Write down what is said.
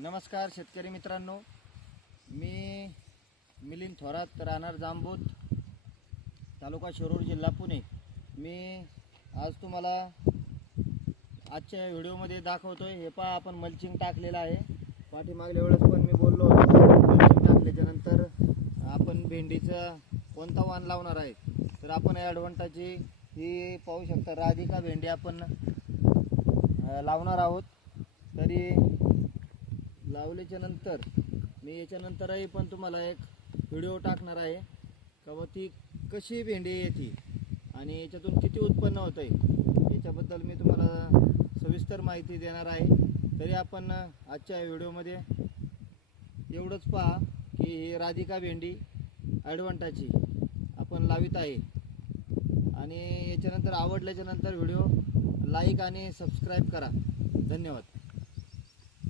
नमस्कार शेतकरी मित्रांनो, मी मिलिंद थोरात, राहणार जांबूत, तालुका शिरूर, जिल्हा पुणे। मी आज तुम्हाला आजच्या व्हिडिओमध्ये दाखवतोय। हे पहा, आपण मल्चिंग टाकलेलं आहे। पाठीमागल्या वेळेस पण मी बोललो होतो, मल्चिंग टाकल्याच्या नंतर आपण भेंडीचा कोणता वाण लावणार आहे। तर आपण ॲडव्हान्टेजची ही पाहू शकता, राधिका भेंडी आपण लावणार आहोत। तरी लावल्याच्या नंतर मी याच्यानंतरही पण तुम्हाला एक व्हिडिओ टाकणार आहे का व ती कशी भेंडी येते आणि याच्यातून किती उत्पन्न होतं आहे याच्याबद्दल मी तुम्हाला सविस्तर माहिती देणार आहे। तरी आपण आजच्या व्हिडिओमध्ये एवढंच पहा की ही राधिका भेंडी ॲडव्हान्टेजची आपण लावित आहे। आणि याच्यानंतर आवडल्याच्या नंतर व्हिडिओ लाईक आणि सबस्क्राईब करा। धन्यवाद।